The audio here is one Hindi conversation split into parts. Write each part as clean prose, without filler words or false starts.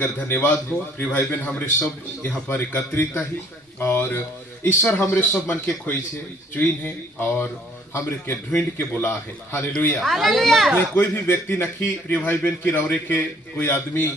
कर धन्यवाद हो। प्रिय भाई बहन हमरे सब यहाँ पर एकत्रित ही और ईश्वर हमरे सब मन के खोई से चुइन है और हमरे के ढूंढ के बोला है। हालेलुया। कोई भी व्यक्ति नखी प्रिय भाई बहन की रौरे के कोई आदमी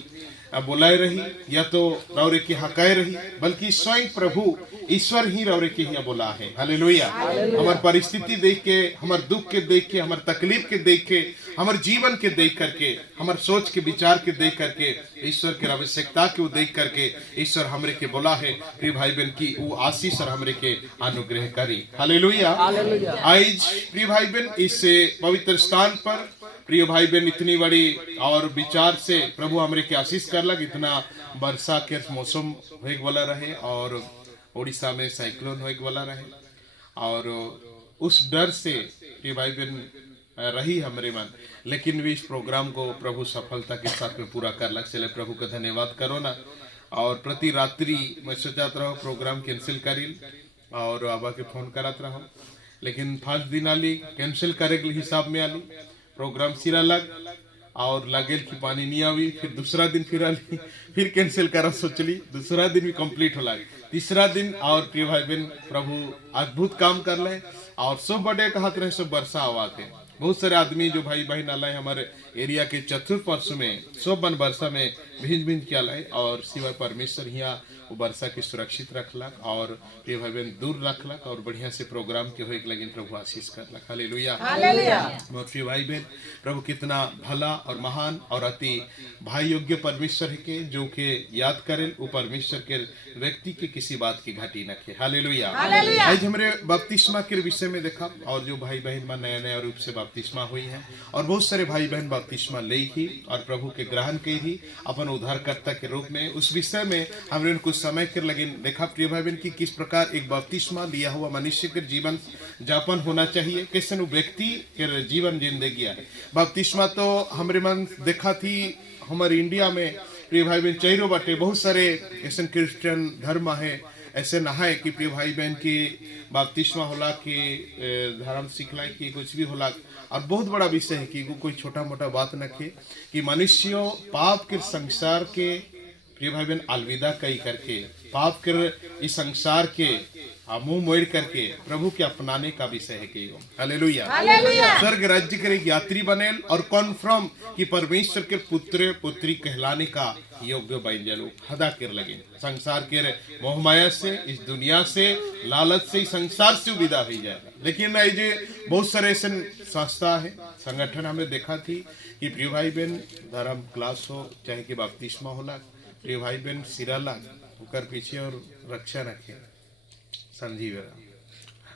बुलाए रही या तो रौरे की हकाए रही, बल्कि स्वयं प्रभु ईश्वर ही रौरे के यहाँ बोला है। हालेलुया। हमार परिस्थिति देख के, हमार दुख के देख के, हमार तकलीफ के देख के, हमार जीवन के देख करके, हमार सोच के विचार के देख करके, ईश्वर के आवश्यकता के देख करके ईश्वर हमरे के बोला है प्रिय भाई बहन की वो आशीष और हमरे के अनुग्रह करी। हालेलुया। आज प्रिय भाई बहन इस पवित्र स्थान पर प्रिय भाई बहन इतनी बड़ी और विचार से प्रभु हमरे के आशीष कर लग, इतना वर्षा के मौसम होए वाला रहे और उड़ीसा में साइक्लोन होए वाला रहे और उस डर से प्रिय भाई बहन रही हमरे मन, लेकिन भी इस प्रोग्राम को प्रभु सफलता के साथ में पूरा कर लग, चले प्रभु का धन्यवाद करो ना। और प्रति रात्रि मैं सोचत रहो प्रोग्राम कैंसिल करी और आबा के फोन करत रहो, लेकिन फर्स्ट दिन आली कैंसिल करे के हिसाब में आली, प्रोग्राम सिरा लग और लगे कि पानी नहीं आवी, फिर दूसरा दिन फिर आली, फिर कैंसिल करा सोचली, दूसरा दिन भी कंप्लीट हो लगे, तीसरा दिन और प्रिय भाई बहन प्रभु अद्भुत काम कर ले और सब बड़े कहत रहे सब वर्षा आवा थे। बहुत सारे आदमी जो भाई बहन आलाए हमारे एरिया के चतुर्थ में सब बन वर्षा में भिंज भिंज के आलाए और सिवाय परमेश्वर यहाँ वो वर्षा के सुरक्षित रखलक और प्रिय भाई बहन दूर रखलक और बढ़िया से प्रोग्राम के होए लगिन प्रभु आशीष करलक। हालेलुया। प्रिय भाई बहन प्रभु कितना भला और महान और अति भाई योग्य परमेश्वर है के जो के याद करे वो परमेश्वर के व्यक्ति के किसी बात की घाटी न खे। हालेलुया। आज हमारे बपतिस्मा के विषय में देखा और जो भाई बहन में नया नया रूप से बपतिस्मा हुई है और बहुत सारे भाई बहन बपतिस्मा ले ही और प्रभु के ग्रहण के ही अपन उद्धारकर्ता के रूप में, उस विषय में हमने कुछ समय के लगे देखा प्रिय भाई बहन की किस प्रकार एक बपतिस्मा लिया हुआ मनुष्य के जीवन जापन होना चाहिए, कैसे व्यक्ति के जीवन जिंदगी है। बपतिस्मा तो हमरे मन देखा थी हमारे इंडिया में प्रिय भाई बहन चैरो बाटे बहुत सारे ऐसे क्रिश्चियन धर्म है ऐसे नहाए कि प्रिय भाई बहन की बपतिस्मा होला कि धर्म सिखलाई कि कुछ भी होला और बहुत बड़ा विषय है कि कोई छोटा मोटा बात न खे कि मनुष्यों पाप के संसार के प्रिय भाई बहन अलविदा कई करके पाप के इस संसार के मुंह मोड़ करके प्रभु के अपनाने का विषय है कि हालेलुया। स्वर्ग राज्य के एक यात्री बने और कन्फर्म कि परमेश्वर के पुत्र पुत्री कहलाने का योग्य बन जालो हदा कर लगे संसार के मोहमाया से इस दुनिया से लालच से संसार से विदा हो जाएगा। लेकिन ये बहुत सारे ऐसे संस्था है संगठन हमें देखा थी कि प्रिय भाई बहन धर्म क्लास हो चाहे कि बपतिस्मा होला प्रिय भाई बहन सिरा लाग होकर पीछे और रक्षा रखे संजीव।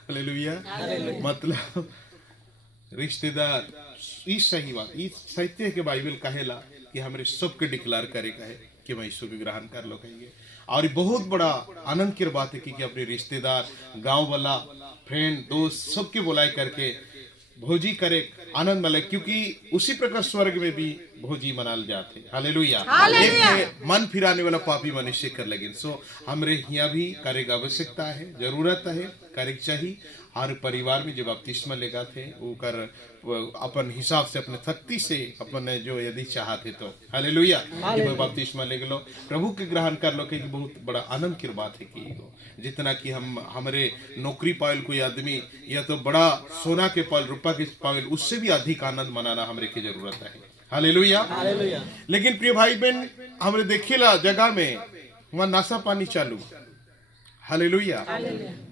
हालेलुया। मतलब रिश्तेदार इस सही बात इस साहित्य के बाइबल कहेला कि हमारे सबके डिक्लेयर करे कहे कि मैं यीशु के ग्रहण कर लो कहेंगे और बहुत बड़ा आनंद की बात है कि अपने रिश्तेदार गांव वाला फ्रेंड दोस्त सबके बुलाए करके भोजी करे आनंद मिले, क्योंकि उसी प्रकार स्वर्ग में भी भोजी मनाल जाते। हालेलुया। एक मन फिराने वाला पापी मनुष्य कर लगे। सो हमरे यहाँ भी कार्य की आवश्यकता है, जरूरत है, कार्य चाहिए। हर परिवार में जो बपतिस्मा लेगा थे वो कर अपन हिसाब से अपने शक्ति से अपन जो यदि चाहते तो हालेलुया बपतिस्मा ले लो प्रभु के ग्रहण कर लो कि बहुत बड़ा आनंद की बात है कि जितना कि हम हमारे नौकरी पायल कोई आदमी या तो बड़ा सोना के पायल रुपया के पायल उससे भी अधिक आनंद मनाना हमारे की जरूरत है। हालेलुया। लेकिन प्रिय भाई बहन हमने देखेला जगह में वहां नशा पानी चालू। हालेलुया।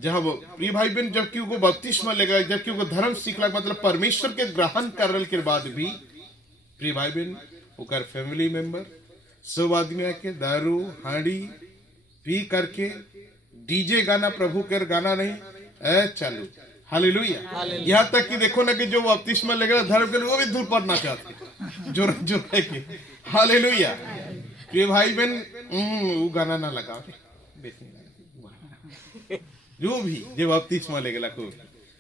जहाँ प्रिय भाई बहन जबकि वो बपतिस्मा लेगा जबकि वो धर्म सीखला मतलब परमेश्वर के ग्रहण करने के बाद भी प्रिय भाई बहन ओकर फैमिली मेंबर सब आदमी आके दारू हांडी पी करके डीजे गाना प्रभु के गाना नहीं चालू। हालेलुया। यहाँ तक कि देखो ना कि जो बपतिस्मा लेगा धर्म के वो भी धूल पड़ना चाहते जोर जोर के। हालेलुया। प्रिय भाई बहन वो गाना ना लगा जो भी जो बपतिस्मा लेगा को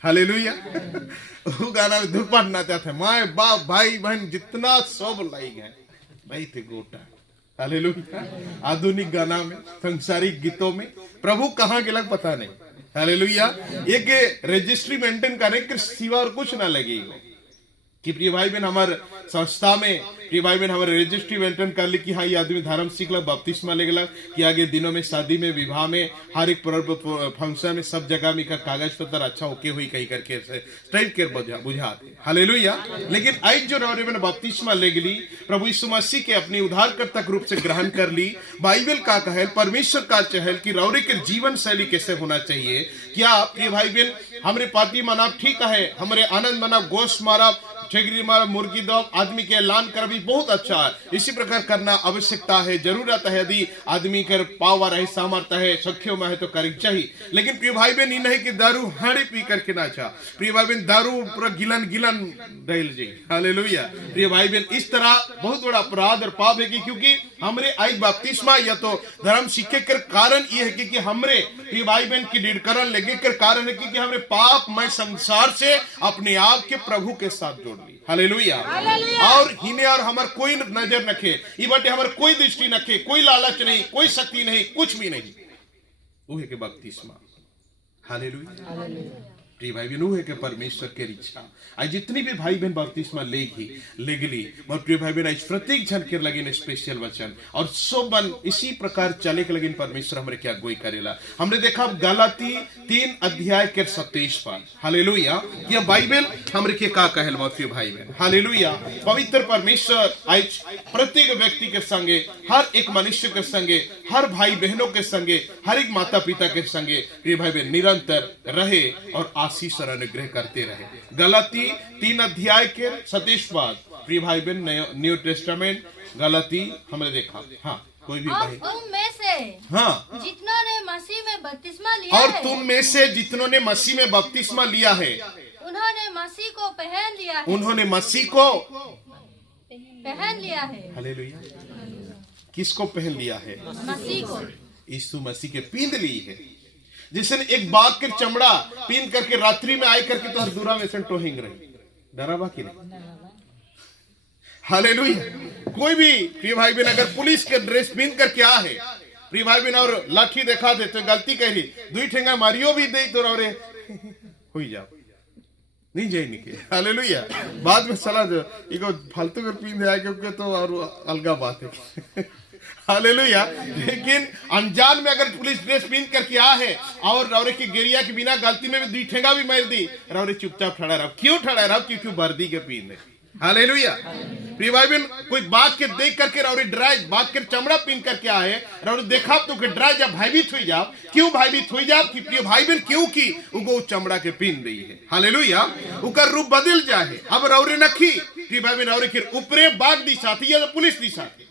हालेलुया वो गाना में धूल पड़ना चाहते माए बाप भाई बहन जितना सब लाइक है भाई थे गोटा। हालेलुया। आधुनिक गाना में सांसारिक गीतों में प्रभु कहाँ गेला पता नहीं। हालेलुया। एक रजिस्ट्री मेंटेन करने के सिवा और कुछ ना लगेगा कि प्रिय भाई बहन हमारे संस्था में प्रिय भाई बहन हमारे रजिस्ट्री मेंटेन कर ली कि हाँ ये आदमी धर्म सीखला बपतिस्मा लेगला कि आगे दिनों में शादी में विवाह में हर एक पर्व फंक्शन में सब जगह में का कागज पत्र अच्छा ओके हुई कहीं करके टाइप कर बुझाते हालेलुया। लेकिन आज जो रौरे मैंने बपतिस्मा ले गली प्रभु यीशु मसीह के अपनी उद्धारकर्ता रूप से ग्रहण कर ली। बाइबल का कहल परमेश्वर का चहल कि रौरे के जीवन शैली कैसे होना चाहिए। क्या प्रिय भाई बहन हमारे पार्टी मनाब ठीक है, हमारे आनंद मनाब गोश्त मारा ठेगरी मारा मुर्गी दो आदमी के ऐलान कर भी बहुत अच्छा है। इसी प्रकार करना आवश्यकता है, जरूरत है। यदि आदमी कर पावर है सामर्थ्य है सख्यो में है तो करे चाहिए। लेकिन प्रिय भाई बहन नहीं कि दारू हाड़ी पी करके ना चाह प्रिय भाई बहन दारू पूरा गिलन गिलन डैल जी हालेलुया। प्रिय भाई बहन इस तरह बहुत बड़ा अपराध और पाप है कि क्योंकि हमरे आज बपतिस्मा या तो धर्म सीखे कर कारण ये है कि हमरे प्रिय भाई बहन की दृढ़करण लगे कर कारण है कि हमरे पाप में संसार से अपने आप के प्रभु के साथ जोड़ ली हालेलुया। और हिने और हमार कोई नजर नखे ये बटे हमार कोई दृष्टि नखे, कोई लालच नहीं, कोई शक्ति नहीं, कुछ भी नहीं। वो है के बपतिस्मा हालेलुया। प्रिय भाई बहन है कि परमेश्वर के इच्छा आज जितनी भी भाई बहन बपतिस्मा लेगली और प्रिय भाई बहन आज प्रत्येक जन के लगे स्पेशल वचन और सब मन इसी प्रकार चले के लगे परमेश्वर हमारे क्या गोई करेला। हमने देखा गलाती 3 अध्याय के 27 पद हालेलुया। यह बाइबल हमरे के का कहल प्रिय भाई बहन हालेलुया। पवित्र परमेश्वर आज प्रत्येक व्यक्ति के संगे हर एक मनुष्य के संगे हर भाई बहनों के संगे हर एक माता पिता के संगे प्रिय भाई बहन निरंतर रहे और आशीष और अनुग्रह करते रहे। गलाती 3 अध्याय के 27 पद प्रिय भाई बहन न्यू टेस्टामेंट गलाती हमने देखा। हाँ कोई भी भाई तुम में से हाँ जितनों ने मसीह में बपतिस्मा लिया और है, तुम में से जितनों ने मसीह में बपतिस्मा लिया है उन्होंने मसीह को पहन लिया है। उन्होंने मसीह को पहन लिया है। हालेलुया। किसको पहन लिया है? मसीह को। यीशु मसीह के पींद ली है। जिसने एक बाघ के चमड़ा पीन करके रात्रि में आए करके तो हर दूरा में से टोहिंग रही डरा बाकी नहीं हालेलुया। कोई भी प्रिय भाई बहन अगर पुलिस के ड्रेस पहन करके आ है प्रिय भाई बहन और लाठी दिखा दे तो गलती कही दुई ठेंगा मारियो भी दे तो रे हो जाओ नहीं जाए निके हालेलुया। बाद में सलाह दो इको फालतू कर पीन आए क्योंकि तो और अलगा बात है हालेलुया। लेकिन अनजान में अगर पुलिस ड्रेस पहन करके आ है और रौरे की गिरिया के बिना गलती में भी दी ठेंगा भी मार दी रौरे चुपचाप ठड़ा रहा। क्यों ठड़ा रहा? क्योंकि वर्दी के पीन है हालेलुया। प्रिय भाई बहन कोई बाघ के देख करके रौरे डराए बाघ के चमड़ा पहन करके आए रौरे देखा तो के डराए जा भयभीत हुई जाओ। क्यों भयभीत हुई जाओ? कि प्रिय भाई बहन क्यों की उगो चमड़ा के पहन रही है हालेलुया। उकर रूप बदल जाए अब रौरे नखी प्रिय भाई बहन रौरे के ऊपरे बाघ दी साथी या तो पुलिस दी साथी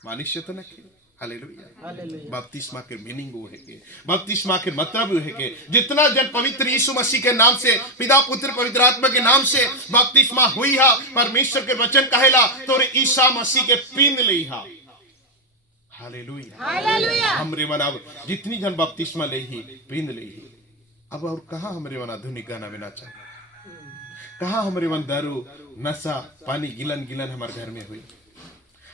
मनुष्य तो नखी हालेलुया। बपतिस्मा के मीनिंग वो है के बपतिस्मा के मतलब वो है के जितना जन पवित्र यीशु मसीह के नाम से पिता पुत्र पवित्र आत्मा के नाम से बपतिस्मा हुई है परमेश्वर के वचन कहेला तो ईसा मसीह के पींद ली है हालेलुया। हमरे मन अब जितनी जन बपतिस्मा ले ही पींद ले ही अब और कहाँ हमरे मन आधुनिक गाना बिना चाहे कहाँ हमरे मन दारू नशा पानी गिलन गिलन हमारे घर में हुई।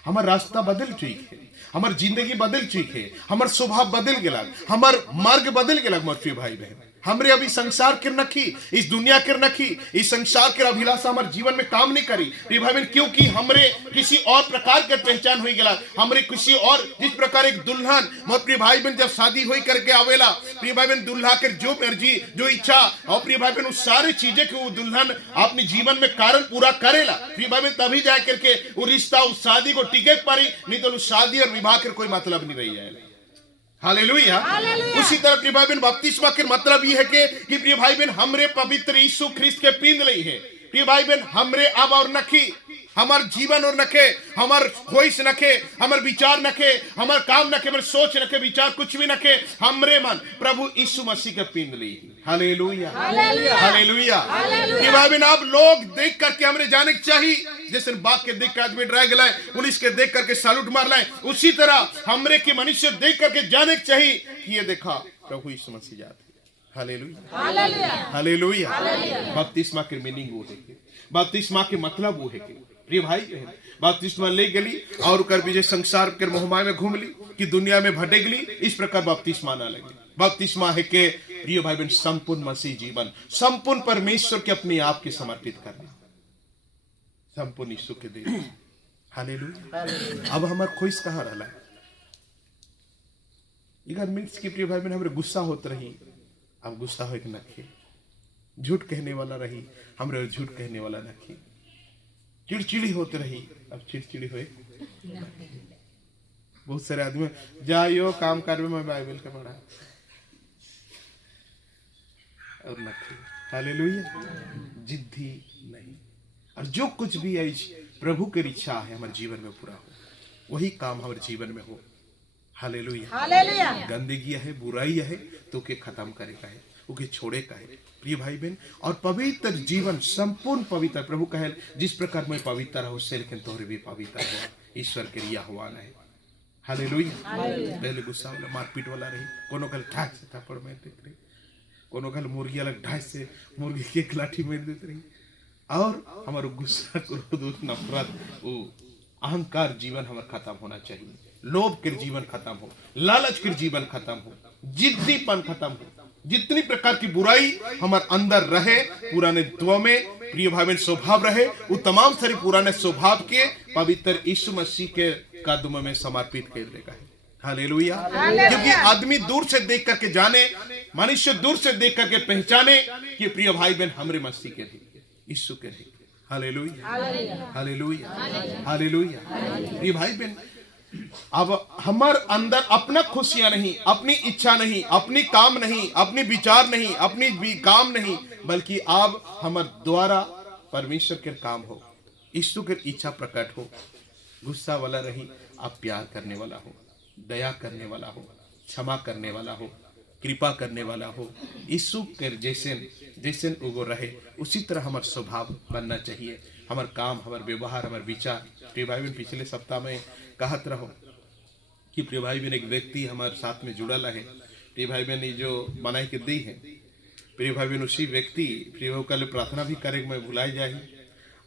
हमारा रास्ता बदल ठीक है, हमार जिंदगी बदल ठीक है, हमार स्वभाव बदल गया, हमार मार्ग बदल गया। मोर भाई बहन हमरे अभी संसार के नखी इस दुनिया के नखी इस संसार के अभिलाषा हमारे जीवन में काम नहीं करी प्रिय भाई बहन क्योंकि हमरे किसी और प्रकार के पहचान हुई गया। हमरे किसी और जिस प्रकार एक दुल्हन मोर प्रिय भाई बहन जब शादी हुई करके आवेला प्रिय भाई बहन दुल्हा के जो मर्जी जो इच्छा और प्रिय भाई बहन उस सारी चीजें को वो दुल्हन अपने जीवन में कारण पूरा करेला प्रिय भाई बहन तभी जा करके वो रिश्ता उस शादी को टिके पारी नहीं तो उस शादी और विवाह के कोई मतलब नहीं रही जाएगा हालेलुया। उसी तरह प्रिय भाई बहन बपतिस्मा के मतलब ये है कि प्रिय भाई बहन हमरे पवित्र यीशु ख्रिस्त के पींद ली है प्रिय भाई बहन हमरे अब और नखी हमार जीवन और नखे हमार खोइश नखे हमार विचार नखे हमार काम नखे हमार सोच नखे विचार कुछ भी नखे हमरे मन प्रभु यीशु मसीह के पींद ली हालेलुया हालेलुया। प्रिय भाई बहन आप लोग देख करके हमरे जाने की चाहिए जैसे बाघ के देख के आदमी डरा गया पुलिस के देख करके सैल्यूट मार लाए उसी तरह हमरे के मनुष्य देख करके जाने की चाहिए कि ये देखा प्रभु यीशु मसीह जाते हालेलुया हालेलुया। बपतिस्मा के मीनिंग वो है बपतिस्मा के मतलब वो है प्रिय भाई बपतिस्मा ले गली और कर बीजे संसार के मोहमाय में घूम ली कि दुनिया में भटक ली इस प्रकार बपतिस्मा ना लगे। बपतिस्मा है के प्रिय भाई बहन संपूर्ण मसीह जीवन संपूर्ण परमेश्वर के अपने आप के समर्पित करना संपूर्ण यीशु के दे। हालेलुया। अब हमार खोइस कहाँ रहला? इधर मिनट्स की प्रिय भाई बहन हमरे गुस्सा होत रही, अब गुस्सा हो के नखे। झूठ कहने वाला रही, हमरे झूठ कहने वाला नखे। चिड़चिड़ी होते रही, अब चिड़चिड़ी होए। बहुत सारे आदमी जाइयो काम कार्य में बाइबल का पढ़ा और नखे। हालेलुया। जिद्दी नहीं। और जो कुछ भी आई प्रभु की इच्छा है हमारे जीवन में पूरा हो, वही काम हमारे जीवन में हो। हालेलुया। हालेलुया। गंदगी है, बुराई है तो के खत्म करेगा है, उके छोड़े का है प्रिय भाई बहन। और पवित्र जीवन, संपूर्ण पवित्र, प्रभु कहे जिस प्रकार मैं पवित्र हूँ उससे लेकिन तोहरे भी पवित्र हुआ, ईश्वर के लिए आह्वान है। हालेलुया। पहले गुस्सा वाला मारपीट वाला रही, कोनो कल ठाक से थप्पड़ मार देते रही, कोनो कल मुर्गी अलग ढाई से मुर्गी के एक लाठी मार देते रही। और हमारा गुस्सा, क्रोध, नफरत, वो अहंकार जीवन हमारा खत्म होना चाहिए। लोभ के जीवन खत्म हो, लालच के जीवन खत्म हो, जिद्दीपन खत्म हो। जितनी प्रकार की बुराई हमारे अंदर रहे, पुराने दुआ में प्रिय भाई बहन स्वभाव रहे, वो तमाम सारे पुराने स्वभाव के पवित्र यीशु मसीह के कदमों में समर्पित कर देगा है। हालेलुया। क्योंकि आदमी दूर से देख करके जाने, मनुष्य दूर से देख करके पहचाने कि प्रिय भाई बहन हमरे मसीह के थे, यीशु के थे। हालेलुया। हालेलुया। हालेलुया। प्रिय भाई बहन, अब हमार अंदर अपना खुशियां नहीं, अपनी इच्छा नहीं, अपनी काम नहीं, अपनी विचार नहीं, अपनी भी काम नहीं, बल्कि अब हमार द्वारा परमेश्वर के काम हो, यीशु की इच्छा प्रकट हो। गुस्सा वाला रही, अब प्यार करने वाला हो, दया करने वाला हो, क्षमा करने वाला हो, कृपा करने वाला हो। यीशु के जैसे उगो रहे, उसी तरह हमार स्वभाव बनना चाहिए। हमार काम, हमार व्यवहार, हमार विचार। प्रिय भाई बहन, पिछले सप्ताह में कहत रहो कि प्रिय भाई बहन एक व्यक्ति हमारे साथ में जुड़ल है। प्रिय भाई बहन जो बनाई के दी है, प्रिय भाई बहन उसी व्यक्ति प्रिय भाई कल प्रार्थना भी करे मैं भुलाई जाही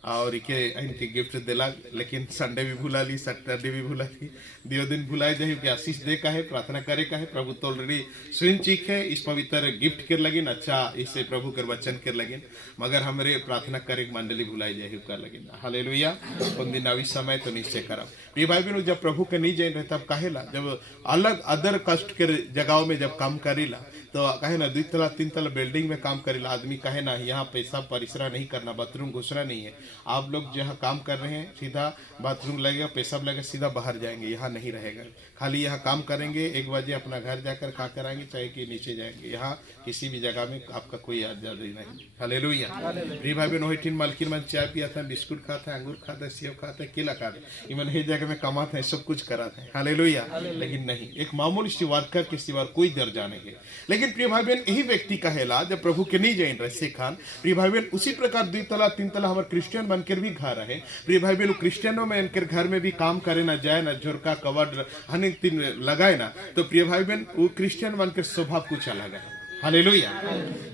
और इनके गिफ्ट दिला, लेकिन संडे भी भुला ली, सैटरडे भी भुला ली, दियो दिन भुलाई जाही कि आशीष दे का है, प्रार्थना करे का है। प्रभु तो ऑलरेडी स्वयं चीख है इस पवित्र गिफ्ट कर लगिन, अच्छा इससे प्रभु कर वचन कर लगिन, मगर हमारे प्रार्थना करे मंडली भुलाई जाही कर लगिन। हालेलुया। उन दिन अभी समय तो निश्चय करब। ये भाई बहन जब प्रभु के नहीं जाए तब कहेला, जब अलग अदर कष्ट के जगहों में जब काम करेला तो कहे ना 2 तला 3 तला बिल्डिंग में काम करेला आदमी, कहे ना यहाँ पैसा परिसरा नहीं करना, बाथरूम घुसना नहीं है। आप लोग जहाँ काम कर रहे हैं सीधा बाथरूम लगेगा, पेशाब लगेगा, सीधा बाहर जाएंगे, यहाँ नहीं रहेगा। खाली यहाँ काम करेंगे, 1 बजे अपना घर जाकर खा कर आएंगे, चाहे कि नीचे जाएंगे, यहाँ किसी भी जगह में आपका कोई आजादी नहीं। हालेलुया। प्रिय भाई बहन वही मालकिन मन चाय पिया था, बिस्कुट खाता है, अंगूर खाता है, सेब खाता है, केला खाता है, इमन हे जगह में कमाते हैं, सब कुछ कराते हैं। हालेलुया। लेकिन नहीं, एक मामूली सी वर्कर के सिवा कोई दर्जा नहीं है। लेकिन प्रिय भाई बहन यही व्यक्ति कहेला जब प्रभु के नहीं जाइन रहे से खान, प्रिय भाई बहन उसी प्रकार 2 तला 3 तला हमारे क्रिश्चियन बनकर भी घर रहे। प्रिय भाई बहन क्रिश्चियनों में इनके घर में भी काम करे ना जाए ना, झुरका कवर हने तीन लगाए ना, तो प्रिय भाई बहन वो क्रिश्चियन बनकर स्वभाव कुछ अलग है। हालेलुया।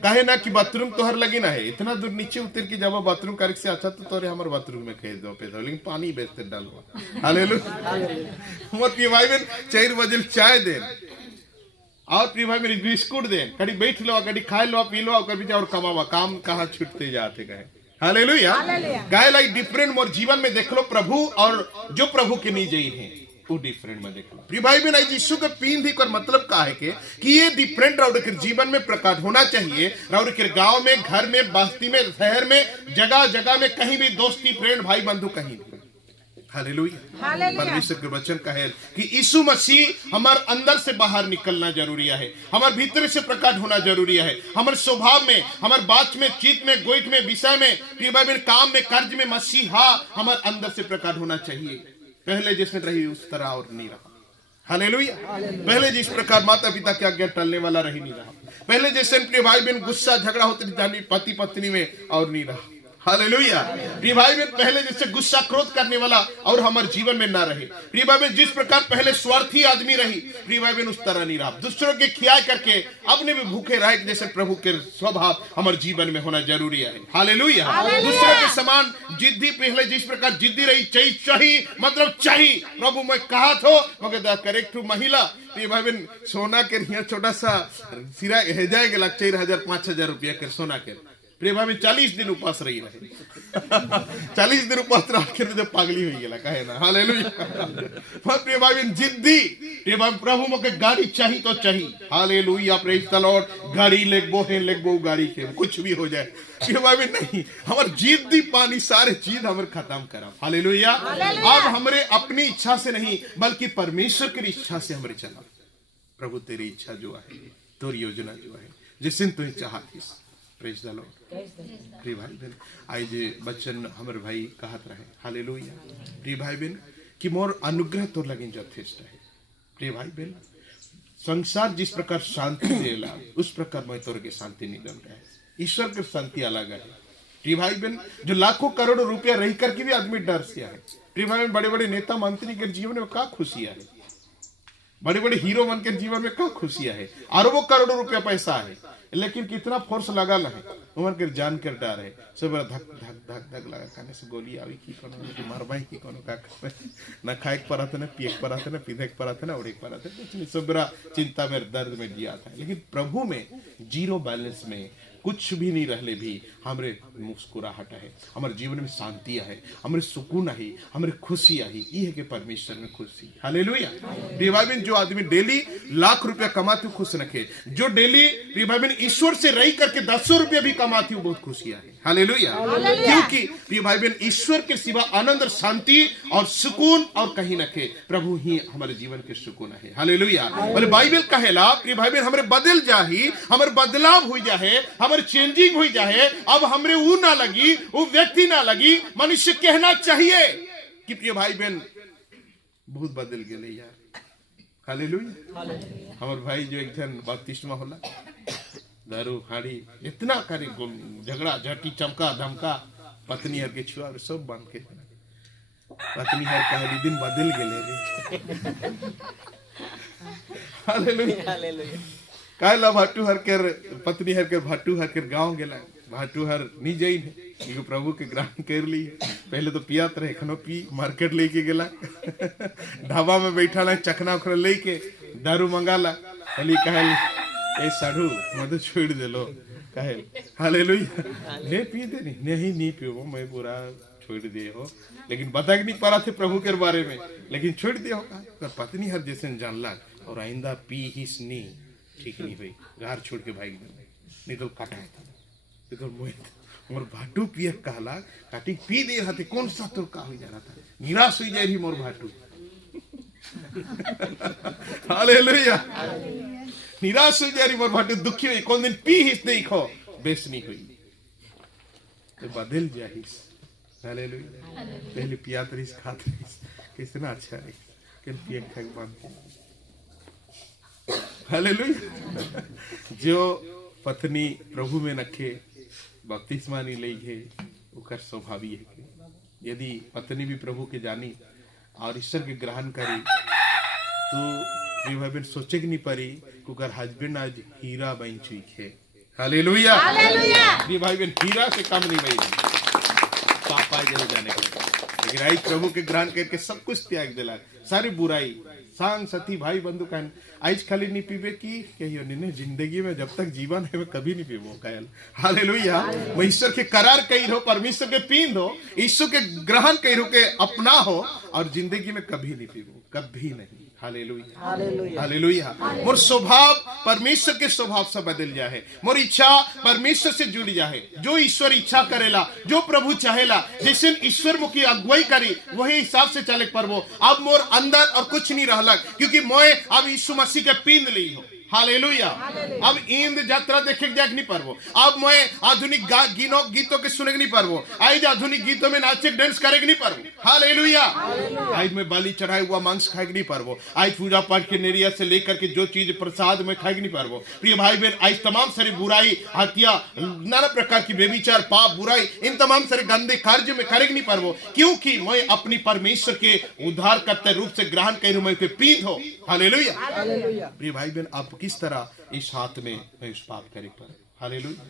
कहे ना कि बाथरूम तोहर लगी ना है, इतना दूर नीचे उतर के जब बाथरूम करे से अच्छा तो तोरे हमारे बाथरूम में खेल दो पैसा, लेकिन पानी बेचते डालवा। हालेलुया। हमारे प्रिय भाई बहन 4 बजे चाय दे और प्रिय भाई मेरी बिस्कुट दे, कभी बैठ लो, कभी खाए लो, पी लो, कभी और कमावा, काम कहाँ छूटते जाते गए। Hallelujah. Guy like different more जीवन में देख लो प्रभु और जो प्रभु के नहीं जई है वो डिफरेंट में देख लो। प्रिय भाई बहन यीशु के पीन भी कर मतलब का है कि ये डिफरेंट राउड के जीवन में प्रकट होना चाहिए। राउड के गांव में, घर में, बस्ती में, शहर में, जगह जगह में, कहीं भी दोस्ती फ्रेंड भाई बंधु कहीं भी। हालेलुया। परमेश्वर के वचन का है कि यीशु मसीह हमारे अंदर से बाहर निकलना जरूरी है, हमारे भीतर से प्रकट होना जरूरी है। हमारे स्वभाव में, हमारे बात में, चित में, गोइठ में, विषय में, प्रिय भाई बहन काम में, कार्य में मसीहा हमारे अंदर से प्रकट होना चाहिए। पहले जिसने रही उस तरह और नहीं रहा। हालेलुया। पहले जिस प्रकार माता पिता के आज्ञा टलने वाला रही नहीं रहा। पहले जैसे प्रिय भाई बहन गुस्सा झगड़ा होते जानी पति पत्नी में और नहीं रहा। हालेलुया। प्रिय भाई बहन पहले जैसे गुस्सा क्रोध करने वाला और हमारे जीवन में ना रहे। प्रिय भाई बहन जिस प्रकार पहले स्वार्थी आदमी रही, प्रिय भाई बहन उस तरह नहीं रहा। दूसरों के खिया करके अपने भी भूखे रहे जैसे प्रभु के स्वभाव हमारे जीवन में होना जरूरी है। हालेलुया। दूसरों के समान जिद्दी, पहले जिस प्रकार जिद्दी रही, चाहिए मतलब चाहिए। प्रभु मैं कहा थो मगर करेक्ट महिला, प्रिय भाई बहन सोना के छोटा सा सिरा हे जाएगा 4,000 5,000 रुपया के सोना के। प्रिय भाई 40 दिन उपास रही रहे 40 दिन उपास आखिर में जब पागली हुई गला कहे ना हालेलुया। प्रिय भाई जिद्दी प्रिय भाई प्रभु मोके गाड़ी चाहिए तो चाहिए हालेलुया प्रेज द लॉर्ड। गाड़ी लेगबो गाड़ी के कुछ भी हो जाए प्रिय भाई नहीं हमार जिद्दी पानी सारे चीज हमारे खत्म करा हालेलुया। अब हमारे अपनी इच्छा से नहीं बल्कि परमेश्वर की इच्छा से हमारे चला। प्रभु तेरी इच्छा जो है तोरी योजना जो है जिस तुम चाहतीस प्रेज द लॉर्ड। प्रिय भाई बहन आज बच्चन हमारे भाई कहत रहे हालेलुया। प्रिय भाई बहन कि मोर अनुग्रह तो लगे यथेष्ट है। प्रिय भाई बहन संसार जिस प्रकार शांति देला उस प्रकार मैं तोर के शांति निगम रहे। ईश्वर की शांति अलग है। प्रिय भाई बहन जो लाखों करोड़ों रुपया रह करके भी आदमी डर से है। प्रिय भाई बहन बड़े बड़े नेता मंत्री के जीवन में क्या खुशियां है, बड़े बड़े हीरो बन के जीवन में क्या खुशियां है, अरबों करोड़ों रुपया पैसा है लेकिन कितना फोर्स लगा है उमर के जान कर डर है सब धक धक धक धक लगा खाने से गोली आई की कोनो मारबाई की कोनो का न खाए के पड़ा था न पिए के पड़ा था न पीने के पड़ा था न उड़े के पड़ा था कुछ नहीं सब चिंता में दर्द में जिया था। लेकिन प्रभु में जीरो बैलेंस में कुछ भी नहीं रहले भी हमरे मुस्कुराहट है, हमारे जीवन में शांति है, हमारे सुकून है, हमारे खुशी है। ये है कि परमेश्वर में खुशी हालेलुया। रिवाइवल जो आदमी डेली लाख रुपया कमाते खुश रखे, जो डेली रिवाइवल ईश्वर से रही करके 10 रुपया भी कमाती बहुत खुशियां है हालेलुया। क्योंकि रिवाइवल ईश्वर के सिवा आनंद और शांति और सुकून और कहीं न के प्रभु ही हमारे जीवन के सुकून है हालेलुया। और बाइबल कहेला रिवाइवल हमारे बदल जाही, हमारे बदलाव हो जाए, हमारे चेंजिंग हो जाए। अब हमरे वो ना लगी, वो व्यक्ति ना लगी, मनुष्य कहना चाहिए कि प्रिय भाई बहन बहुत बदल गए यार हालेलुया। हमारे भाई जो एक जन बपतिस्मा होला दारू हाड़ी इतना करे झगड़ा झटी चमका धमका पत्नी हर के छुआ सब बंद के पत्नी हर पहली दिन बदल गए रे हालेलुया। कायला भाटू हर के पत्नी हर के भाटू हर के गांव गेला, भाटू हर नहीं जाई ने प्रभु के ग्रहण कर ली। पहले तो पियात रहे खनो पी मार्केट लेके गेला ढाबा में बैठा ना चखना उखना लेके दारू मंगाला पहले कहल ए साधु मधु छोड़ दे लो कहल हालेलुया। ले पी दे नहीं पियो मैं पूरा छोड़ दिए हो, लेकिन बता नहीं पा रहा थे प्रभु के बारे में, लेकिन छोड़ दिया होगा। पत्नी हर जैसे जानला और आइंदा पी ही नहीं ठीक नहीं भाई घर छोड़ के भाग नहीं तो काटा है तो मोर भाटू पिए कहला काटी पी दे रहा थे कौन सा तो का हो जा रहा था निराश हो जाए मोर भाटू हालेलुया। निराश हो जाए मोर भाटू दुखी हुई कौन दिन पी ही नहीं खो बेस नहीं हुई तो बदल जाहिस हालेलुया। पहले पिया तरीस खात रहीस कितना अच्छा है कि पिए खक बांध हालेलुया। जो पत्नी प्रभु में नखे बपतिस्मा नहीं लई है उकर स्वभावी है कि यदि पत्नी भी प्रभु के जानी और ईश्वर के ग्रहण करी तो ये भाई सोचे कि नहीं परी उकर हस्बैंड आज हीरा बन चुकी है हालेलुया। ये भाई बहन हीरा से कम नहीं बनी पापा जल जाने का, लेकिन आई प्रभु के ग्रहण करके सब कुछ त्याग दिला सारी बुराई सांग सती भाई बंधु कहन आज खाली नहीं पीबे की कहियो नहीं जिंदगी में जब तक जीवन है मैं कभी नहीं पीबो कहल हालेलुया। मैं ईश्वर के करार कही हो, परमेश्वर के पीन हो, ईश्वर के ग्रहण कही हो के अपना हो और जिंदगी में कभी नहीं पीबो कभी नहीं हालेलुया हालेलुया। मोर स्वभाव परमेश्वर के स्वभाव से बदल जाए, मोर इच्छा परमेश्वर से जुड़ जाए। जो ईश्वर इच्छा करेला जो प्रभु चाहेला जैसे ईश्वर मुखी अगुवाई करी वही हिसाब से चले परबो। अब मोर अंदर और कुछ नहीं रहला क्योंकि मैं अब यीशु मसीह के पीन ली हो हालेलुया। अब इंद यात्रा देखे जाके नहीं पारबो, अब मैं आधुनिक गीतों के सुने नहीं पारबो, आज आधुनिक गीतों में नाचे डांस करे नहीं पारबो हालेलुया। आज मैं बाली चढ़ाए हुआ मांस खाए नहीं पारबो, आज पूजा पाठ के नेरिया से लेकर के जो चीज प्रसाद में खाए नहीं पारबो। प्रिय भाई बहन आज तमाम सारी बुराई हत्या नाना प्रकार की बेविचार पाप बुराई इन तमाम सारे गंदे कार्य में करे नहीं पारबो क्योंकि मैं अपनी परमेश्वर के उद्धार करते रूप से ग्रहण कर मैं पीत हो हालेलुया। प्रिय भाई बहन आप किस तरह इस हाथ में इस पाप करे पर हालेलुया।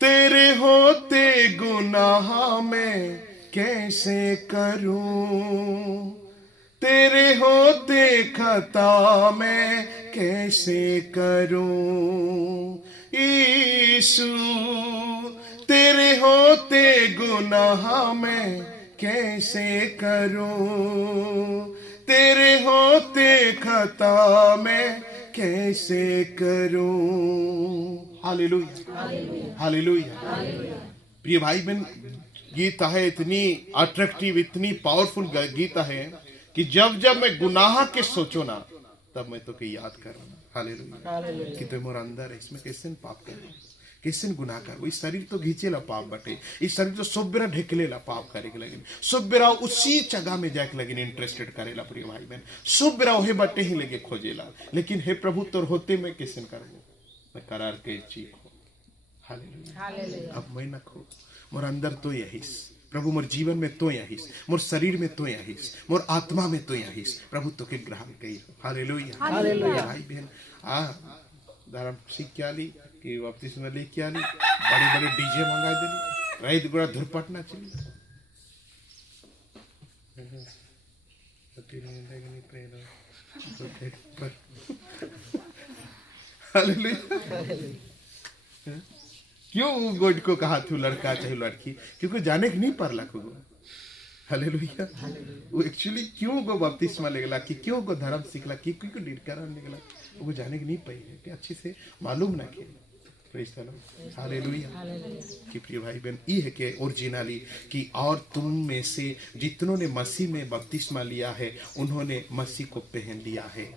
तेरे होते गुनाह में कैसे करूं, तेरे होते खता में कैसे करूं, यीशु तेरे होते गुनाह में कैसे करूं, तेरे होते खता में कैसे करूं। Hallelujah, hallelujah. प्रिय भाई बहन, गीत है इतनी अट्रैक्टिव, इतनी पावरफुल गीत है कि जब जब मैं गुनाह के सोचो ना, तब मैं तो के याद कर रहा। हालेलुया, कि तो मोर अंदर है, इसमें कैसे पाप कर, कैसे गुनाह कर। इस शरीर तो घींचेला पाप बटे, इस शरीर तो सब बेरा ढेकलेला पाप करे के लगे, सब बेरा उसी जगह में जाके लगे इंटरेस्टेड करेला। प्रिय भाई बहन, सब बेरा वही बटे ही लगे खोजेला। लेकिन हे प्रभु तोर होते मैं कैसे करबो, मैं करार के चीख हो। हालेलुया, अब मैं न खो, मोर अंदर तो यहीस प्रभु, मोर जीवन में तो यहीस, मोर शरीर में तो यहीस, मोर आत्मा में तो यहीस प्रभु तो के ग्रहण कई हो। Hallelujah, hallelujah. भाई बहन, धर्म सीख क्या ली कि वापस में ले क्या ली, बड़े बड़े डीजे मंगा दिली, रात गोड़ा धुरपटना चली। हालेलुया। क्यों गोड को कहा तू लड़का चाहे लड़की, क्योंकि जाने के नहीं परला को। हालेलुया। वो एक्चुअली क्यों गो बपतिस्मा लेगला, कि क्यों गो धर्म सीखला, कि क्यों डिडकरण लेगला, वो जाने के नहीं पाई है कि अच्छे से मालूम ना के। Praise the lord, hallelujah. कि प्रिय भाई बहन, ये है कि ओरिजिनली कि और तुम में से जितनों ने मसीह में बपतिस्मा लिया है, उन्होंने मसीह को पहन लिया है,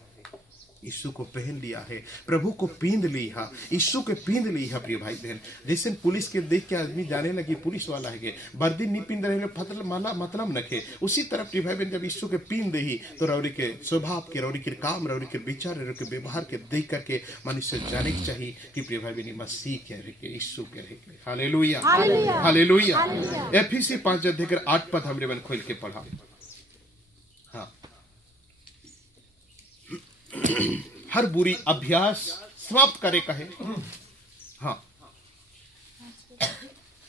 यीशु को पहन लिया है, प्रभु को पींद लिया, यीशु के पींद लिया। प्रिय भाई बहन, जैसे पुलिस के देख के आदमी जाने लगी पुलिस वाला है, वर्दी नहीं पींद रहे फतल माना मतलब नखे, उसी तरह प्रिय भाई बहन जब यीशु के पींद ही तो रौरी के स्वभाव के, रौरी के काम, रौरी के विचार, रौरी के व्यवहार के देख करके मनुष्य जाने की चाहिए कि प्रिय भाई बहन मसीह के रहे के, यीशु के रहे के। Hallelujah, hallelujah. एफएसी 5:8 हमरे बन खोल के पढ़ा। हाँ, हर बुरी अभ्यास समाप्त करे कहे। हाँ,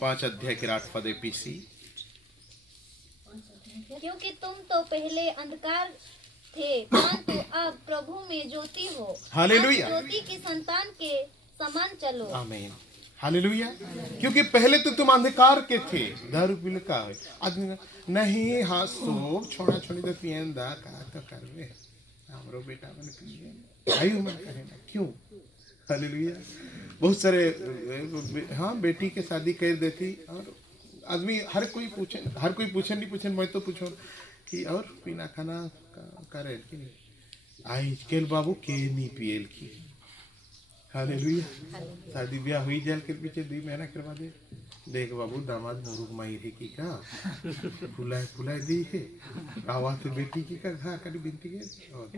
5:8 एपीसी। क्योंकि तुम तो पहले अंधकार थे, परंतु अब प्रभु में ज्योति हो। हालेलुया, ज्योति की संतान के समान चलो। आमीन, हालेलुया। क्योंकि पहले तो तुम अंधकार के थे, दारू पीने का है आदमी नहीं, हाँ सो छोड़ा छोड़ी तो पियन दा का तो करवे हमरो बेटा मन पिए भाई उम्र कहे ना क्यों। हालेलुया। बहुत सारे हाँ बेटी के शादी कर देती और आदमी हर कोई पूछे नहीं पूछे, मैं तो पूछो कि और पीना खाना करे कि नहीं, आई केल बाबू के नहीं पियल की। हालेलुया। शादी ब्याह हुई जाल के पीछे 2 महीना करवा दे, देख बाबू दामाद मुरुख माई है की का फुलाए दी है, आवाज से बेटी की का घा करी बिनती के और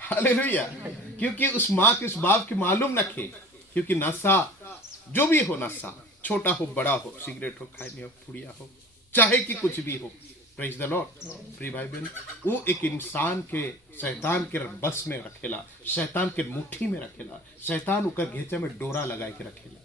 हालेलुया। क्योंकि उस माँ के, उस बाप के मालूम न थे, क्योंकि नशा जो भी हो, नशा छोटा हो बड़ा हो, सिगरेट हो, खाने हो, पुड़िया हो, चाहे कि कुछ भी हो, प्रेज द लॉर्ड। प्रिय भाई बहन, वो एक इंसान के शैतान के बस में रखेला, शैतान के मुट्ठी में रखेला, शैतान उकर घेचा में डोरा लगा के रखेला।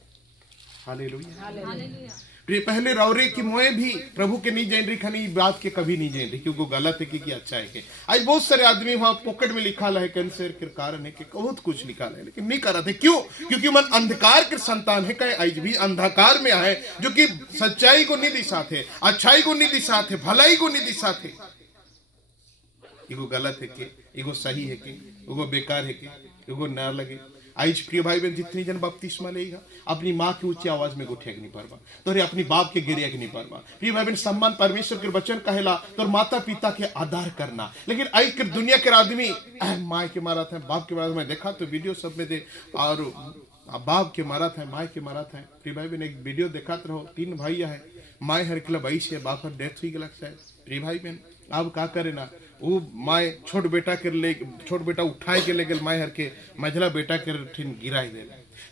हालेलुया। प्रिय पहले रौरे की मोए भी प्रभु के नहीं जान रही खानी बात के कभी नहीं जान रही, क्योंकि वो गलत है कि अच्छा है। आज बहुत सारे आदमी वहां पॉकेट में लिखा है कैंसर के कारण है कि बहुत कुछ लिखा है, लेकिन नहीं कर रहे थे। क्यों? क्योंकि मन अंधकार के संतान है, कहे आज भी अंधकार में है, जो कि सच्चाई को नहीं दिखाते, अच्छाई को नहीं दिखाते, भलाई को नहीं दिखाते। एगो गलत है कि एगो सही है कि एगो बेकार है कि एगो न लगे। आज प्रिय भाई बहन, जितनी जन बपतिस्मा लेगा अपनी माँ की ऊंची आवाज में गुठिया नहीं पारबा, तो अपनी बाप के गिरिया के नहीं पारबा। प्रिय भाई बहन, सम्मान परमेश्वर के वचन कहेला तो माता पिता के आदर करना। लेकिन आज के दुनिया के आदमी माँ के मारा था, बाप के मारा था। मैं देखा तो वीडियो सब में दे, और बाप के मारा था, माँ के मारा था। प्रिय भाई बहन, एक वीडियो देखा रहो, 3 भाई है, माँ हर किला 22 है, बाप हर डेथ हुई गलत शायद। प्रिय भाई बहन, अब का करे ना, वो माए छोट बेटा उठाए के ले गल, माए हर के मझला बेटा के ठिन गिराई दे,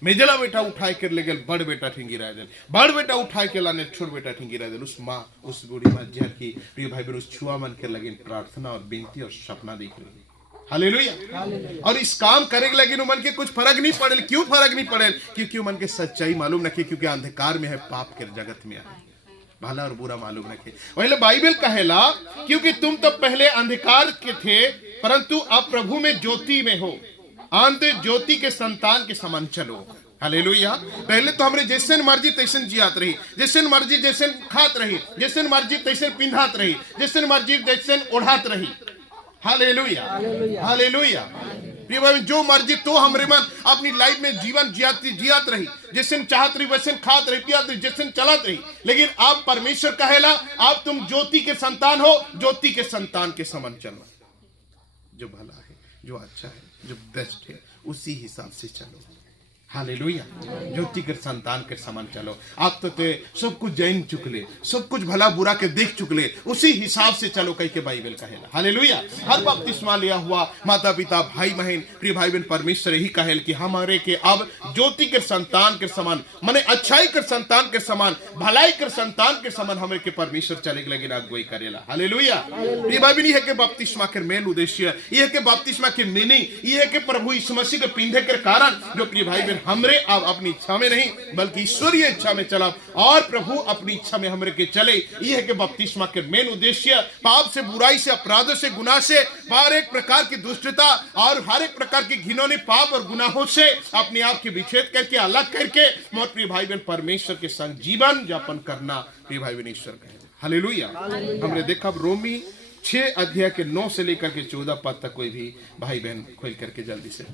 मेजला बेटा उठाए के ले गल, बड़ बेटा ठिन गिराई दे, बड़ बेटा उठाए के लाने छोट बेटा ठिन गिराई दे। उस माँ, उस बूढ़ी माँ जर की प्रिय भाई बहन, उस छुआ मन के लगे प्रार्थना और विनती और सपना देख रही। हालेलुया। और इस काम करे लगे मन के कुछ फर्क नहीं पड़े। क्यों फर्क नहीं पड़े? क्योंकि मन के सच्चाई मालूम न, क्योंकि अंधकार में है, पाप के जगत में है, भला और बुरा मालूम रखे। वही बाइबल कहेला, क्योंकि तुम तो पहले अंधकार के थे, परंतु अब प्रभु में ज्योति में हो। अंत ज्योति के संतान के समान चलो। हालेलुया। पहले तो हमरे जैसे मर्जी तैसे जियात रही, जैसे मर्जी जैसे खात रही, जैसे मर्जी तैसे पिंधात रही, जैसे मर्जी जैसे ओढ़ात रही। Hallelujah, hallelujah. प्रिय भाई, जो मर्जी तो हमरे मन अपनी लाइफ में जीवन जियात रही, जैसे चाहत रही वैसे खात रही, पियात रही, जैसे चलत रही। लेकिन आप परमेश्वर कहेला आप तुम ज्योति के संतान हो, ज्योति के संतान के समान चलो। जो भला है, जो अच्छा है, जो बेस्ट है, उसी हिसाब से चलो। हालेलुया। ज्योति के संतान के समान चलो। आप तो सब कुछ जान चुकले, सब कुछ भला बुरा के देख चुकले, उसी हिसाब से चलो कह के बाइबल कहेला। हालेलुया। हर बपतिस्मा लिया हुआ माता पिता भाई बहन प्रिय भाई बहन परमेश्वर यही कहेल कि हमारे के अब ज्योति के संतान के समान, माने अच्छाई के संतान के समान, भलाई के संतान के समान हमें के परमेश्वर चले लगे अगुवाई करेला। हालेलुया। प्रिय भाई बहन, यह के बपतिस्मा के मेन उद्देश्य, यह के बपतिस्मा के मीनिंग, यह के प्रभु यीशु मसीह के पिंधे के कारण जो प्रिय भाई बहन हमरे अब अपनी इच्छा में नहीं बल्कि ईश्वरीय इच्छा में चला और प्रभु अपनी इच्छा में हमरे के चले। यह के बपतिस्मा के मेन उद्देश्य पाप से, बुराई से, अपराधों से, गुनाह से, हर एक प्रकार की दुष्टता और हर एक प्रकार की घिनौनी पाप और गुनाहों से अपने आप के विच्छेद करके, अलग करके मोर प्रिय भाई बहन परमेश्वर के संग जीवन यापन करना प्रिय भाई बहन ईश्वर कहे। हालेलुया। हमने देखा रोमी 6 अध्याय के 9 से लेकर के 14 पद तक कोई भी भाई बहन खोल करके जल्दी से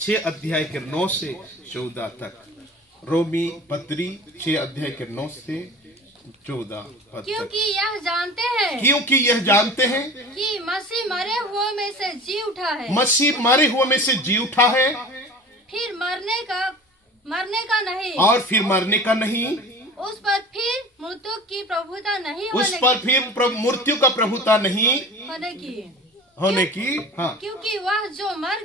6 अध्याय के 9 से 14 तक। रोमी पत्री 6 अध्याय के 9 से 14 पद तक। क्योंकि यह जानते हैं कि मसीह मरे हुए में से जी उठा है। मसीह मरे हुए में से जी उठा है। फिर मरने का नहीं। और फिर मरने का नहीं। उस पर फिर मृत्यु की प्रभुता नहीं उस पर फिर मृत्यु का प्रभुता नहीं होने की। हाँ। क्योंकि वह जो मर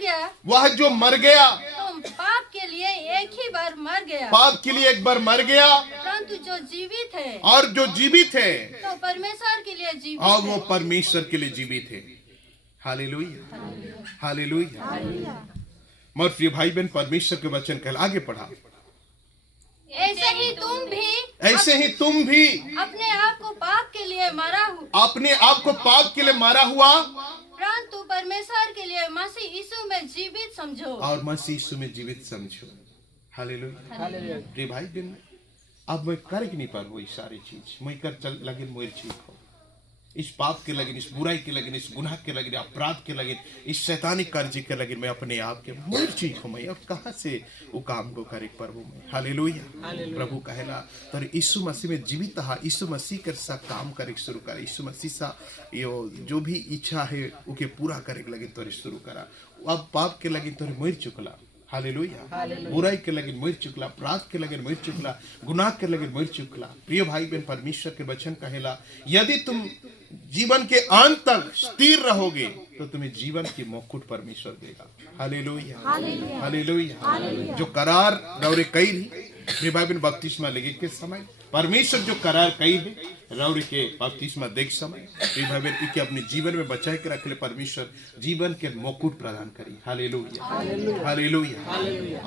गया तो पाप के लिए एक ही बार मर गया। पाप के लिए एक बार मर गया। परंतु जो जीवित है, और जो जीवित है तो परमेश्वर के लिए जीवित और है। वो परमेश्वर के लिए जीवित है। Hallelujah, hallelujah. मोर प्रिय भाई बहन परमेश्वर के वचन कल आगे पढ़ा। ऐसे ही तुम भी अपने आप को पाप के लिए मारा हुआ परंतु परमेश्वर के लिए मसीह यीशु में जीवित समझो। और मसीह यीशु में जीवित समझो। हालेलुया। प्रिय भाई बहन, अब मैं कर नहीं पाऊँ ये सारी चीज, मैं कर चल लगे मोर ठीक हो, इस पाप के लगे, इस बुराई के लगे, इस गुनाह के लगे, अपराध के लगे, इस शैतानिक कार्य के लगे मैं अपने आप के मोर ठीक हूँ। मैं अब कहाँ से वो काम को करे प्रभु में। हालेलुया। प्रभु कहेला तो यीशु मसीह में जीवित हा, यीशु मसीह के साथ काम करे शुरू करे, यीशु मसीह सा जो भी इच्छा है उके पूरा करे लगे तोरे शुरू करा। अब पाप के लगे तोरे मोर चुकला। हालेलुया। बुराई के लगे मोर चुकला, अपराध के लगे मोर चुकला, गुनाह के लगे मोर चुकला। प्रिय भाई बहन परमेश्वर के वचन कहेला यदि तुम जीवन के अंत तक स्थिर रहोगे तो तुम्हें जीवन की मुकुट परमेश्वर देगा। Hallelujah, hallelujah. जो करार रौरे कई प्रिय भाई बहन बपतिस्मा लेगे के समय परमेश्वर जो करार कई है रौरे के बपतिस्मा देख समय प्रिय भाई बहन के अपने जीवन में बचाए के रख ले परमेश्वर जीवन के मुकुट प्रदान करी। Hallelujah, hallelujah.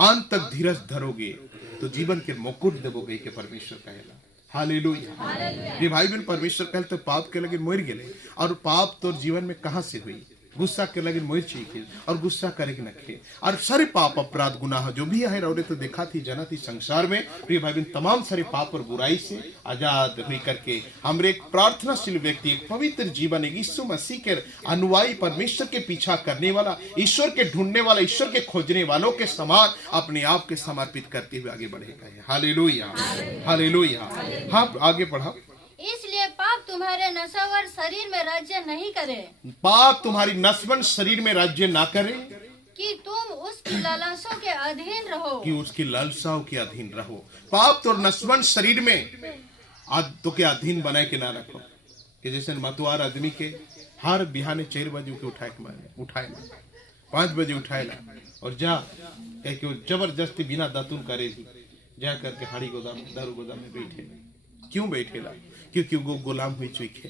अंत तक धीरज धरोगे तो जीवन के मुकुट देवोगे के परमेश्वर कहेला। हालेलुया। ये भाई बहन परमेश्वर कहल तो पाप के लगे मर गए और पाप तो जीवन में कहां से हुई, गुस्सा के लगे मोर चीखे और गुस्सा करे नखे और सारे पाप अपराध गुनाह जो भी है रौरे तो देखा थी जना थी संसार में प्रिय भाई बहन तमाम सारे पाप और बुराई से आजाद हुई करके हमरे एक प्रार्थनाशील व्यक्ति, एक पवित्र जीवन, एक यीशु मसीह के अनुयायी, परमेश्वर के पीछा करने वाला, ईश्वर के ढूंढने वाला, ईश्वर के खोजने वालों के समान अपने आप के समर्पित करते हुए आगे बढ़ेगा। Hallelujah, hallelujah. हाँ आगे बढ़ा। इसलिए पाप तुम्हारे नश्वर शरीर में राज्य नहीं करे। पाप तुम्हारी नश्वर शरीर में राज्य ना करे कि तुम उसकी लालसाओं के अधीन रहो। कि उसकी लालसाओं के अधीन रहो। पाप तो नश्वर शरीर में तो के अधीन बनाए के ना रखो कि जैसे मतवार आदमी के हर बिहाने 4 बजे के उठाए 5 बजे उठाएला और जा कह के जबरदस्ती बिना दातुन करे जा करके हाड़ी गोदाम दारू गोदाम में बैठे। क्यों बैठेला? क्योंकि वो गुलाम हुई चुके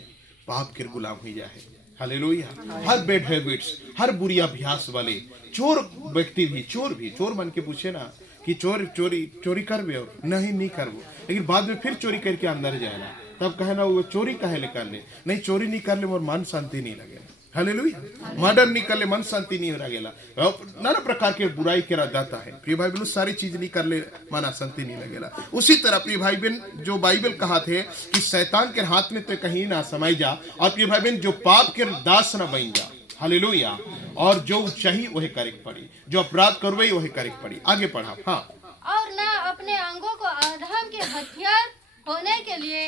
पाप के गुलाम हुई जाए। हालेलुया। हर बैड हैबिट्स, हर बुरी अभ्यास वाले चोर व्यक्ति भी चोर बन के पूछे ना कि चोरी करबे और नहीं करबो, लेकिन बाद में फिर चोरी करके अंदर जाएगा तब कहे ना वो चोरी काहे ले कर ले, नहीं चोरी नहीं कर ले मोर मन शांति नहीं लगे। हालेलुया। मर्डर निकले मन शांति नहीं हो गेला, नाना प्रकार के बुराई के जाता है प्रिय भाई बहन, सारी चीज नहीं कर ले माना शांति नहीं लगेला। उसी तरह प्रिय भाई बहन जो बाइबल कहा थे कि शैतान के हाथ में तो कहीं ना समाई जा, और प्रिय भाई बहन जो पाप के दास न बन जा। हालेलुया। और जो चाहिए वही करे पड़ी, जो अपराध करवाई वही करे पड़ी। आगे पढ़ा। हाँ। और ना अपने अंगों को अधर्म के हथियार होने के लिए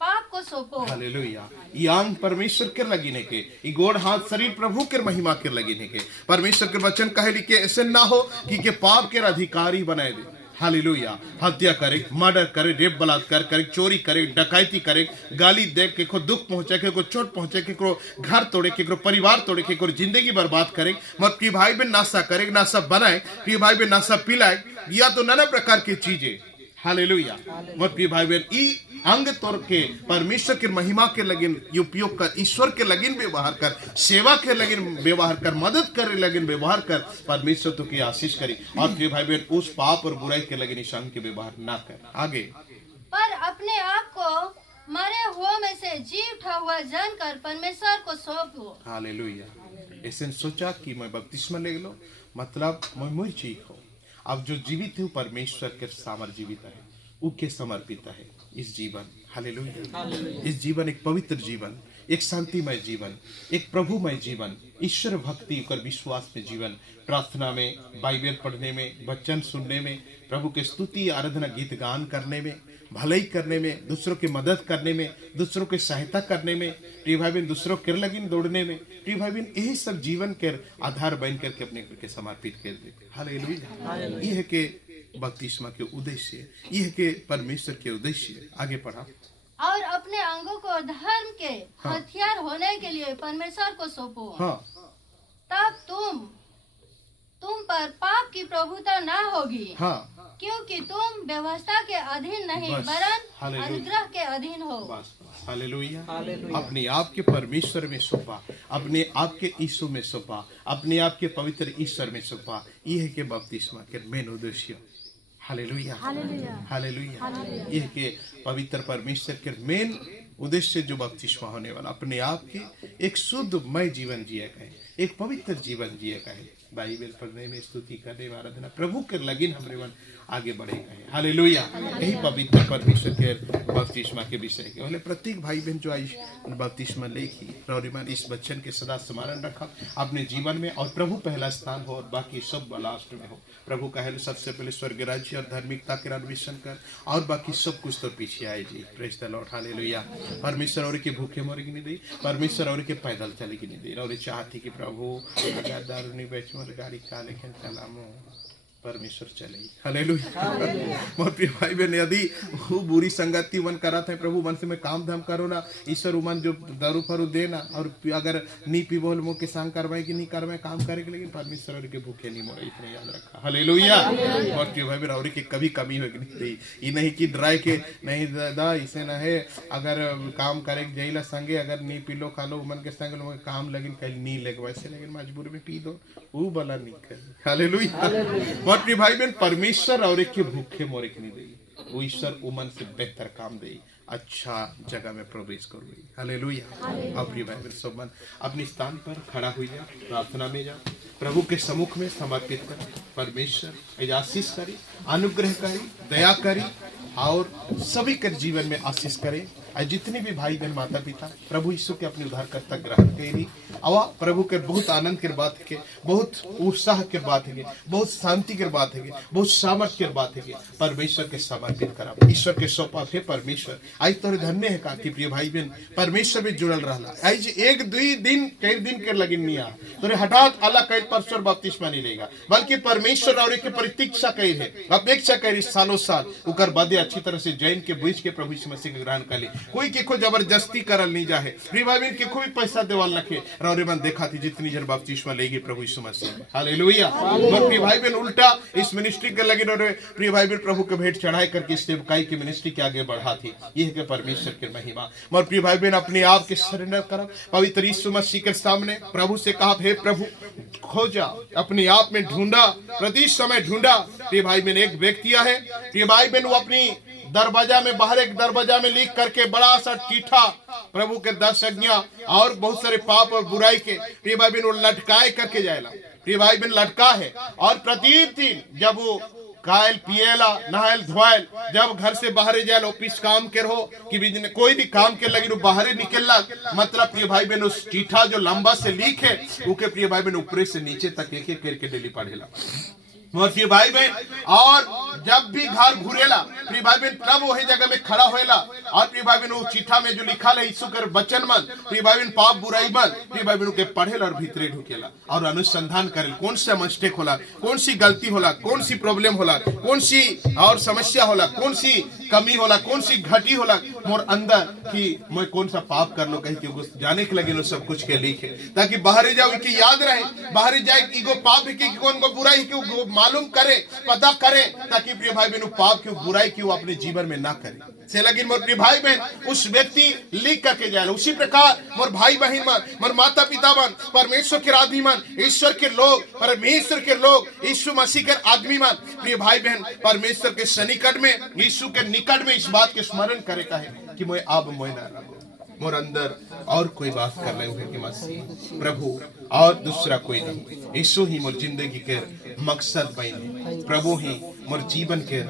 पाप को सौंपो। हालेलुया। ये आंग परमेश्वर के लगिने के, ये गोड़ हाथ शरीर प्रभु के महिमा के लगिने के। परमेश्वर के वचन कहे लिखे ऐसे ना हो कि के पाप के अधिकारी बनाए दे। हालेलुया। हत्या करे, मर्डर करे, रेप बलात्कार करे, चोरी करे, डकैती करे, गाली दे के को दुख पहुंचे, के को चोट पहुंचे, के को घर तोड़े, के को परिवार तोड़े, के को जिंदगी बर्बाद करे, मत प्रिय भाई बहन नाशा करे, नाशा बनाए, प्रिय भाई बहन नाशा पिलाए, या तो नाना प्रकार की चीजें। हालेलुया। मत प्रिय भाई बहन ई अंग तोड़ के परमेश्वर के महिमा के लगिन उपयोग कर, ईश्वर के लगिन व्यवहार कर, सेवा के लगिन व्यवहार कर, मदद करे लगिन व्यवहार कर, परमेश्वर तो की आशीष करी। और प्रिय भाई बहन उस पाप और बुराई के लगिन इस अंग के व्यवहार ना कर। आगे। पर अपने आप को मरे हुए में से जी उठा हुआ जानकर परमेश्वर को सौंपो। हालेलुया। ऐसे सोचा कि मैं बपतिस्मा ले लो, मतलब मैं मोर चीख हो। अब जो जीवित है परमेश्वर के सामर जीवित है, उके समर्पित है इस जीवन। हालेलुया। इस जीवन एक पवित्र जीवन, एक शांतिमय जीवन, एक प्रभुमय जीवन, ईश्वर भक्ति और विश्वास में जीवन, प्रार्थना में, बाइबल पढ़ने में, वचन सुनने में, प्रभु के स्तुति आराधना गीत गान करने में, भलाई करने में, दूसरों की मदद करने में, दूसरों की सहायता करने में, प्रिय भाई बहन दूसरों के लगिन दौड़ने में, प्रिय भाई बहन यही सब जीवन के आधार बन करके अपने के समर्पित कर देते। हालेलुया। यह है के बपतिस्मा के उद्देश्य, यह है के परमेश्वर के उद्देश्य। आगे पढ़ा। और अपने अंगों को धर्म के हथियार होने के लिए परमेश्वर को सौंपो। हाँ। तब तुम पर पाप की प्रभुता ना होगी। हाँ। क्योंकि तुम व्यवस्था के अधीन नहीं वरन अनुग्रह के अधीन हो। बस। हालेलुया। अपने आप के परमेश्वर में सौंपा, अपने आप के यीशु में सौंपा, अपने आप के पवित्र ईश्वर में सौंपा। यह है के बपतिस्मा के मेन उद्देश्य। हालेलुया। हालेलुया। यह के पवित्र परमेश्वर के मेन उद्देश्य जो बपतिस्मा होने वाला, अपने आप के एक शुद्धमय जीवन जिए का है, एक पवित्र जीवन जिए का है, बाइबल पढ़ने में, स्तुति करने में, आराधना प्रभु के लगिन हमरे मन आगे बढ़ेगा है। हालेलुया। यही पवित्र परमेश्वर के बपतिस्मा के विषय के बोले प्रत्येक भाई बहन जो आज बपतिस्मा लेखी प्रौरिमान इस वचन के सदा स्मरण रखा अपने जीवन में, और प्रभु पहला स्थान हो और बाकी सब लास्ट में हो। प्रभु कहे सबसे पहले स्वर्ग राज्य और धार्मिकता के अन्वेषण कर, और बाकी सब कुछ तो पीछे आए जी। Praise the lord. हालेलुया। परमेश्वर और के भूखे मरे की नहीं दे, परमेश्वर और के पैदल चले की नहीं दे, और चाहती कि प्रभु दारू नहीं बेच मर गाड़ी का लेकिन चलामो परमेश्वर चले। हालेलुया। मोर प्रिय भाई बहन यदि वो बुरी संगति मन करा था प्रभु मन से मैं काम धाम करो ना, ईश्वर उमन जो दारू फारू देना, और अगर नहीं पीबो मो के संग करवाए कि नहीं करवाए काम करे के, लेकिन परमेश्वर के भूखे नहीं मोरे, इतने याद रखा। हालेलुया। मोर प्रिय भाई बहन और के कभी कमी हो नहीं, ये नहीं कि ड्राई के नहीं दादा इसे ना है, अगर काम करे जैला संगे अगर नहीं पी लो खा लो उमन के संग लोग काम लगिन कल नहीं लगे वैसे, लेकिन मजबूरी में पी दो वो बला नहीं कर। हालेलुया। और प्रिय भाई बहन परमेश्वर और के भूखे मोरे के नहीं देगी, वो ईश्वर उमन से बेहतर काम दे, अच्छा जगह में प्रवेश कर गई। हालेलुया। अब प्रिय भाई बहन सब मन अपने स्थान पर खड़ा हुई जा, प्रार्थना में जा, प्रभु के सम्मुख में समर्पित कर, परमेश्वर आशीष करी, अनुग्रह करी, दया करी, और सभी के जीवन में आशीष करे। और जितने भी भाई बहन माता पिता प्रभु यीशु के अपने उद्धारकर्ता ग्रहण करी, और प्रभु के बहुत आनंद के बात है, बहुत उत्साह के बात है, बहुत शांति के बात है, बहुत सामर्थ्य के बात है, परमेश्वर के समर्पित करा, ईश्वर के सौंपा है। परमेश्वर आज तोरे धन्य है का कि प्रिय भाई बहन परमेश्वर में जुड़ल रहा। आज एक दुई दिन कई दिन के लगिन नहीं आ तोरे हठात अलग कई परमेश्वर बपतिस्मा नहीं लेगा, बल्कि परमेश्वर और के प्रतीक्षा कई है, अपेक्षा करी सालों साल उकर बादे अच्छी तरह से जैन के बुझ के प्रभु यीशु मसीह के ग्रहण कर ले। कोई के को जबरदस्ती करल नहीं जाए, प्रिय भाई बहन के को भी पैसा देवाल रखे और मन देखा थी जितनी जन बपतिस्मा लेगी प्रभु यीशु मसीह में। हालेलुया। प्रिय भाई बहन उल्टा इस मिनिस्ट्री के लगे और प्रिय भाई बहन प्रभु के भेंट चढ़ाई करके इस सेवकाई की मिनिस्ट्री के आगे बढ़ा थी। यह है परमेश्वर की महिमा। और प्रिय भाई बहन अपने आप के सरेंडर करो पवित्र यीशु मसीह के सामने, प्रभु से कहा हे प्रभु खोजा, अपने आप में ढूंढा, प्रति समय ढूंढा। प्रिय भाई बहन एक व्यक्ति है, प्रिय भाई बहन वो अपनी दरवाजा में, बाहर एक दरवाजा में लिख करके बड़ा सा टीठा प्रभु के 10 आज्ञा और बहुत सारे पाप और बुराई के प्रिय भाई बहन वो लटकाए करके जाएला। प्रिय भाई बहन लटका है और प्रतिदिन जब वो खायल पिएला नहायल धोयल, जब घर से बाहर जाए ऑफिस काम के रहो कि बिजनेस कोई भी काम के लगी बाहर निकलना, मतलब प्रिय भाई बहन उस टीठा जो लंबा से लीक है उके प्रिय भाई बहन ऊपर से नीचे तक एक एक करके डेली पढ़ेला। और प्रिय भाई बहन और जब भी घर घुरेला प्रिय भाई बहन तब वही जगह में खड़ा होएला और प्रिय भाई बहन वो चिट्ठा में जो लिखा है यीशु कर वचन मन प्रिय भाई बहन पाप बुराई मन प्रिय भाई बहन के पढ़ेला और भीतरे ढुकेला और अनुसंधान करेल कौन सा मिस्टेक होला, कौन सी गलती होला, कौन सी प्रॉब्लम होला, कौन सी और समस्या होला, कौन सी कमी होला, कौन सी घटी होला मोर अंदर कि मैं कौन सा पाप कर लो कहीं के जाने के लगे सब कुछ के लिखे ताकि बाहर जाओ कि याद रहे, बाहर जाए कि गो पाप है कि कौन को बुराई कि मालूम करे, पता करे ताकि प्रिय भाई बहन पाप क्यों बुराई क्यों अपने जीवन में ना करे से लगी मोर प्रिय भाई बहन उस व्यक्ति लिख करके जाए। उसी प्रकार मोर भाई बहन मन, मोर माता पिता मन, परमेश्वर के आदमी मन, ईश्वर के लोग, परमेश्वर के लोग, यीशु मसीह के आदमी मन प्रिय भाई बहन परमेश्वर के सन्निकट में, यीशु के निकट में इस बात के स्मरण करे का है कि मैं अब मैं ना रहूं, मोर अंदर और कोई बात कर रहे हुए कि मसीह प्रभु और दूसरा कोई नहीं, यीशु ही मोर जिंदगी के मकसद बने, प्रभु ही मोर जीवन के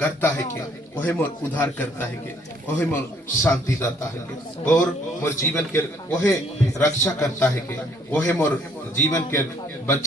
करता है कि वह मोर उद्धार करता है कि वह मोर शांति देता है कि और मोर जीवन के वह रक्षा करता है कि वह मोर जीवन के